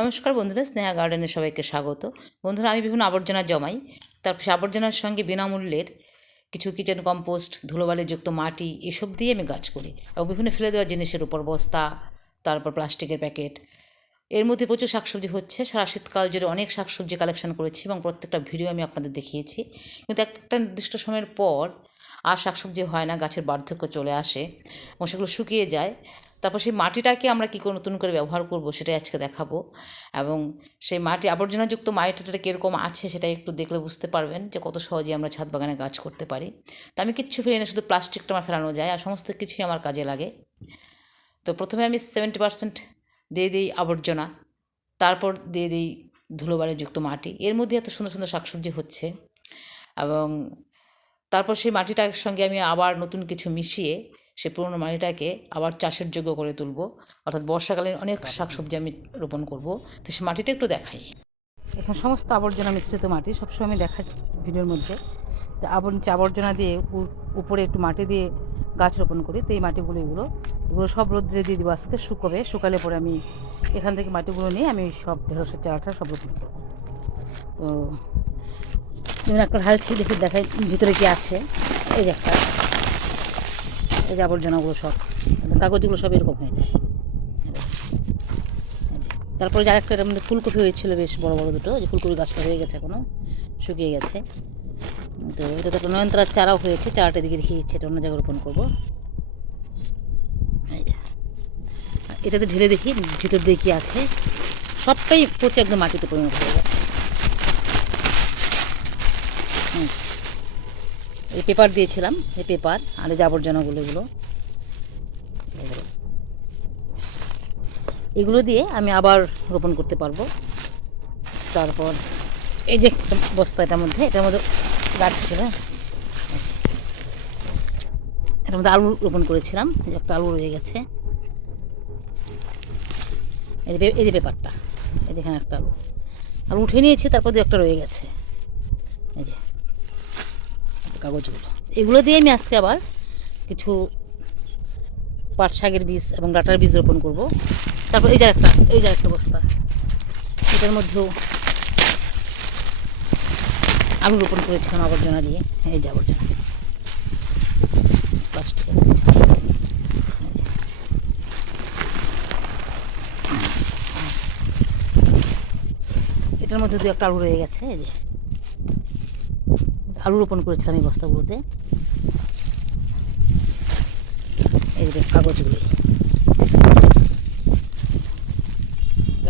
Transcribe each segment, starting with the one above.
নমস্কার বন্ধুরা, স্নেহা গার্ডেনে সবাইকে স্বাগত। বন্ধুরা, আমি বিভিন্ন আবর্জনা জমাই। তার আবর্জনার সঙ্গে বিনামূল্যের কিছু কিচেন কম্পোস্ট ধুলোবালিযুক্ত মাটি, এসব দিয়ে আমি গাছ করি এবং বিভিন্ন ফেলে দেওয়া জিনিসের উপর বস্তা, তারপর প্লাস্টিকের প্যাকেট। এর মধ্যে প্রচুর শাকসবজি হচ্ছে। সারা শীতকাল জুড়ে অনেক শাকসবজি কালেকশন করেছি এবং প্রত্যেকটা ভিডিও আমি আপনাদের দেখিয়েছি। কিন্তু একটা নির্দিষ্ট সময়ের পর আর শাকসবজি হয় না, গাছের বার্ধক্য চলে আসে এবং সেগুলো শুকিয়ে যায়। তারপর সেই মাটিটাকে আমরা কী করে নতুন করে ব্যবহার করব সেটাই আজকে দেখাবো। এবং সেই মাটি আবর্জনাযুক্ত মাটিটা কীরকম আছে সেটা একটু দেখলে বুঝতে পারবেন যে কত সহজে আমরা ছাদ বাগানে গাছ করতে পারি। তো আমি কিচ্ছু ফেলি না, শুধু প্লাস্টিকটা আমার ফেলানো যায় আর সমস্ত কিছুই আমার কাজে লাগে। তো প্রথমে আমি সেভেন্টি পার্সেন্ট দিয়ে দিই আবর্জনা, তারপর দিয়ে দিই ধুলোবালিযুক্ত মাটি। এর মধ্যে এত সুন্দর সুন্দর শাকসবজি হচ্ছে। এবং তারপর সেই মাটিটার সঙ্গে আমি আবার নতুন কিছু মিশিয়ে সে পুরনো মাটিটাকে আবার চাষের যোগ্য করে তুলব। অর্থাৎ বর্ষাকালীন অনেক শাকসবজি আমি রোপণ করব। তো সে মাটিটা একটু দেখাই। এখন সমস্ত আবর্জনা মিশ্রিত মাটি সবসময় আমি দেখাচ্ছি ভিডিওর মধ্যে। যে আবর নিচে আবর্জনা দিয়ে উপরে একটু মাটি দিয়ে গাছ রোপণ করি তো এই মাটিগুলো এগুলো এগুলো সব রোদ্রে দিয়ে দিব আজকে শুকোবে। শুকালে পরে আমি এখান থেকে মাটিগুলো নিয়ে আমি সব ঢেঁড়সের চারাটা সব রোপণ করব। তো যেমন একটা ঢালছি দেখি দেখাই ভিতরে কি আছে। এই যে একটা। এই যে আবর্জনাগুলো সব, কাগজগুলো সব এরকম হয়ে যায়। তারপরে যার একটা মধ্যে ফুলকপি হয়েছিল বেশ বড় বড় দুটো, যে ফুলকপি গাছটা হয়ে গেছে এখনও শুকিয়ে গেছে তো এটা তো একটা চারাও হয়েছে, চারাটা দিকে দেখিয়ে দিচ্ছে, এটা অন্য জায়গায় রোপণ করব এটাতে ঢেলে দেখি, ভিতর দিয়ে আছে, সবটাই পচে একদম মাটিতে পরিণত হয়ে গেছে হুম। এই পেপার দিয়েছিলাম, এই পেপার, আর এই আবর্জনাগুলো এগুলো। এগুলো। দিয়ে আমি আবার রোপণ করতে পারব। তারপর এই যে বস্তা, এটার মধ্যে এটার মধ্যে গাছ ছিল। এটার মধ্যে আলু রোপণ করেছিলাম একটা আলু রয়ে গেছে। এই যে এই যে পেপারটা, এই যেখানে একটা আলু। আলু উঠে নিয়েছি, তারপর দু একটা রয়ে গেছে। এই যে। কাগজগুলো এগুলো দিয়ে আমি আজকে আবার কিছু পাট শাকের বীজ এবং ডাটার বীজ রোপণ করব। তারপর এই যে একটা এই যে একটা বস্তা। এটার মধ্যেও আলু রোপণ করেছিলাম আবর্জনা দিয়ে, এই যে আবর্জনা। এটার মধ্যে দু একটা আলু রয়ে গেছে, এই যে। আলু রোপণ করেছিলাম এই বস্তাগুলোতে। এই যে কাগজগুলি।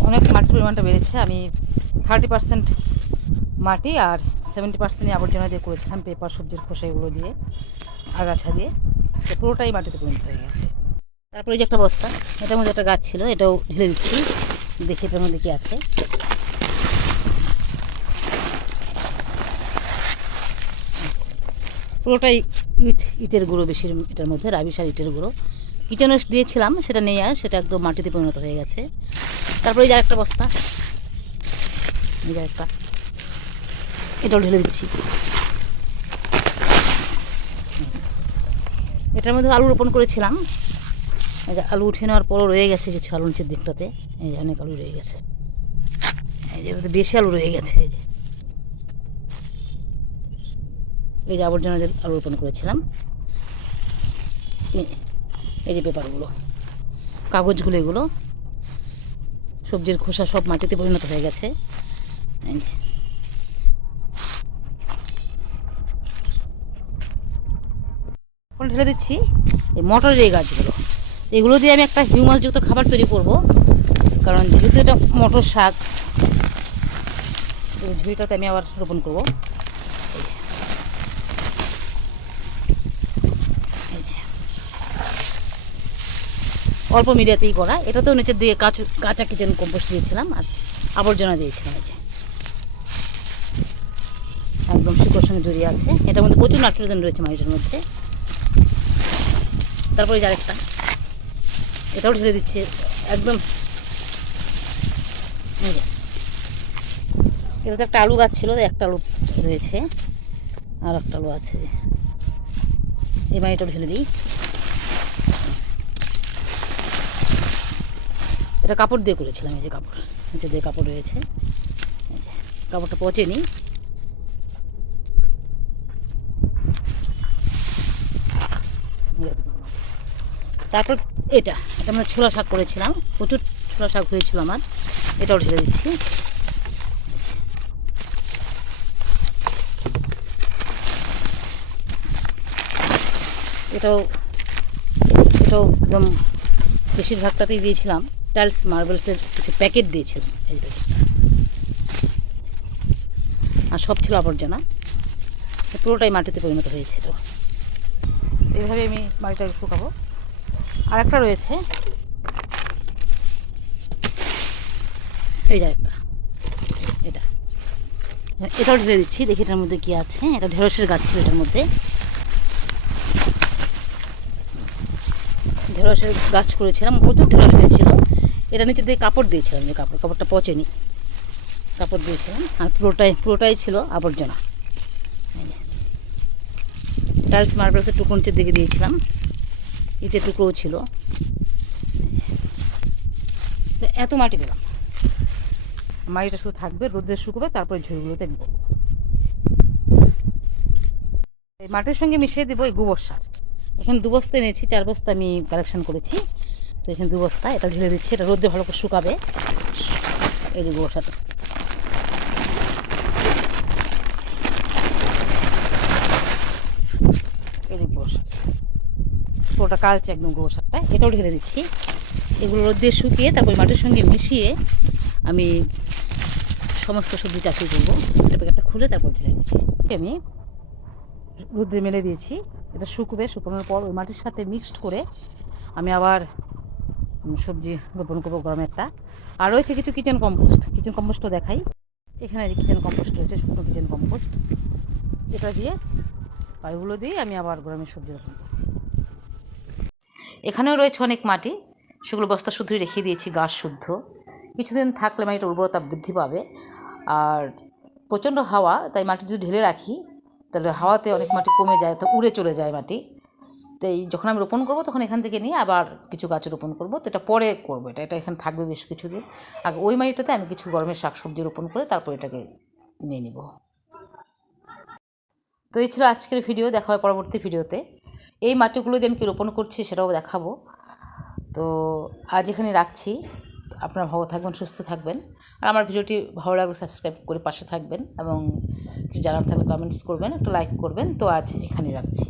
অনেক মাটির পরিমাণটা বেড়েছে। আমি থার্টি পার্সেন্ট মাটি আর সেভেন্টি পার্সেন্ট আবর্জনা দিয়ে করেছিলাম, পেপার, সবজির খোসা এগুলো দিয়ে, আগাছা দিয়ে। তো পুরোটাই মাটিতে পরিণত হয়ে গেছে। তারপরে যে একটা বস্তা, এটার মধ্যে একটা গাছ ছিল, এটাও ঢেলে দিচ্ছি। দেখি এটার মধ্যে কী আছে। পুরোটাই ইট, ইটের গুঁড়ো বেশির এটার মধ্যে রাবিসার ইটের গুঁড়ো। কিচেনস দিয়েছিলাম, সেটা নেই আর, সেটা একদম মাটিতে পরিণত হয়ে গেছে। তারপরে এই যে একটা বস্তা। একটা এটাও ঢেলে দিচ্ছি। এটার মধ্যে আলু রোপণ করেছিলাম। এই যে আলু উঠে নেওয়ার পরও রয়ে গেছে কিছু আলু নিচের দিকটাতে। এই যে অনেক আলু রয়ে গেছে। এই যে বেশি আলু রয়ে গেছে। এই যে এই যে আবর্জনা যে আলু রোপণ করেছিলাম, এই- যে পেপারগুলো, কাগজগুলো এগুলো, সবজির খোসা সব মাটিতে পরিণত হয়ে গেছে। এখন ঢেলে দিচ্ছি, এই মটরের এই গাছগুলো। এগুলো দিয়ে আমি একটা হিউমাসযুক্ত খাবার তৈরি করব, কারণ যেহেতু এটা মটর শাক ঝুড়িটাতে আমি আবার রোপণ করব। অল্প মিডিয়াতেই করা। এটাতেও নিচের দিয়ে কাঁচু, কাঁচা কিচেন কম্পোস্ট দিয়েছিলাম আর আবর্জনা দিয়েছিলাম এই যে। একদম শিকড় সঙ্গে জড়িয়ে আছে। এটার মধ্যে প্রচুর নাইট্রোজেন রয়েছে মাটিটার মধ্যে। তারপরে যে আরেকটা। এটাও ঢেলে দিচ্ছে একদম। এটাতে একটা আলু গাছ ছিল, একটা আলু রয়েছে। আর একটা আলু আছে। এই মাটিটা ঢেলে দিই। এটা কাপড় দিয়ে করেছিলাম, এই যে কাপড়। নিচে দিয়ে কাপড় রয়েছে। কাপড়টা পচেনি তারপর এটা এটা আমরা ছোলা শাক করেছিলাম। প্রচুর ছোলা শাক হয়েছিল আমার। এটাও ঢেলে দিচ্ছি। এটাও এটাও একদম বেশিরভাগটাতেই দিয়েছিলাম। টাইলস মার্বেলসের কিছু প্যাকেট দিয়েছিলাম এই প্যাকেটটা আর সব ছিল আবর্জনা। পুরোটাই মাটিতে পরিণত হয়েছে তো। এইভাবে আমি মাটিটা শুকাবো। আর একটা রয়েছে। এই যে একটা এটা। এটাও ঢেলে দিচ্ছি, দেখি এটার মধ্যে কি আছে। এটা ঢেঁড়সের গাছ ছিল এটার মধ্যে। ঢেঁড়সের গাছ করেছিলাম, প্রচুর ঢেঁড়স হয়েছিল। এটা নিচে দিয়ে কাপড় দিয়েছিলাম যে কাপড়, কাপড়টা পচেনি। কাপড় দিয়েছিলাম, আর পুরোটাই পুরোটাই ছিল আবর্জনা। টাইলস মার্বেলসের টুকরো নিচের দিকে দিয়েছিলাম। ইটের টুকরোও ছিল। তো এত মাটি পেলাম। মাটিটা শুধু থাকবে রোদ্রে শুকোবে, তারপরে ঝুড়িগুলোতে আমি করব। মাটির সঙ্গে মিশিয়ে দেবো এই গোবর সার। এখানে দু বস্তা এনেছি, চার বস্তা আমি কালেকশন করেছি। এখানে দু বস্তা, এটা ঢেলে দিচ্ছি, এটা রোদ্রে ভালো করে শুকাবে। এই যে গোবর সারটা গোবর সার পুরোটা কালচে একদম গোবর সারটা এটাও ঢেলে দিচ্ছি। এগুলো রোদ্রে শুকিয়ে তারপর মাটির সঙ্গে মিশিয়ে আমি সমস্ত সবজি চাষই করব। এটা খুলে তারপর ঢেলে দিচ্ছি। আমি রোদ্রে মেলে দিয়েছি। এটা শুকবে, শুকানোর পর ওই মাটির সাথে মিক্সড করে আমি আবার সবজি রোপণ করব গরমের একটা। আর রয়েছে কিছু কিচেন কম্পোস্ট কিচেন কম্পোস্টও দেখাই। এখানে যে কিচেন কম্পোস্ট রয়েছে, শুকনো কিচেন কম্পোস্ট এটা দিয়ে আর দিয়ে আমি আবার গরমের সবজি রোপণ করছি। এখানেও রয়েছে অনেক মাটি। সেগুলো বস্তা শুদ্ধই রেখে দিয়েছি, গাছ শুদ্ধ। কিছুদিন থাকলে মাটির উর্বরতা বৃদ্ধি পাবে। আর প্রচণ্ড হাওয়া, তাই মাটি যদি ঢেলে রাখি, তাহলে হাওয়াতে অনেক মাটি কমে যায়, তো উড়ে চলে যায় মাটি। এই যখন আমি রোপণ করব তখন এখান থেকে নিয়ে আবার কিছু গাছ রোপণ করব। তো এটা পরে করব, এটা এটা এখানে থাকবে বেশ কিছুদিন। আর ওই মাটিটাতে আমি কিছু গরমের শাকসবজি রোপণ করে তারপর এটাকে নিয়ে নিব। তো এই ছিল আজকের ভিডিও, দেখা পরবর্তী ভিডিওতে। এই মাটিগুলো দিয়ে আমি কি রোপণ করছি সেটাও দেখাবো। তো আজ এখানে রাখছি। আপনারা ভালো থাকবেন, সুস্থ থাকবেন। আর আমার ভিডিওটি ভালো লাগলে সাবস্ক্রাইব করে পাশে থাকবেন এবং কিছু জানার থাকলে কমেন্টস করবেন, একটু লাইক করবেন। তো আজ এখানে রাখছি।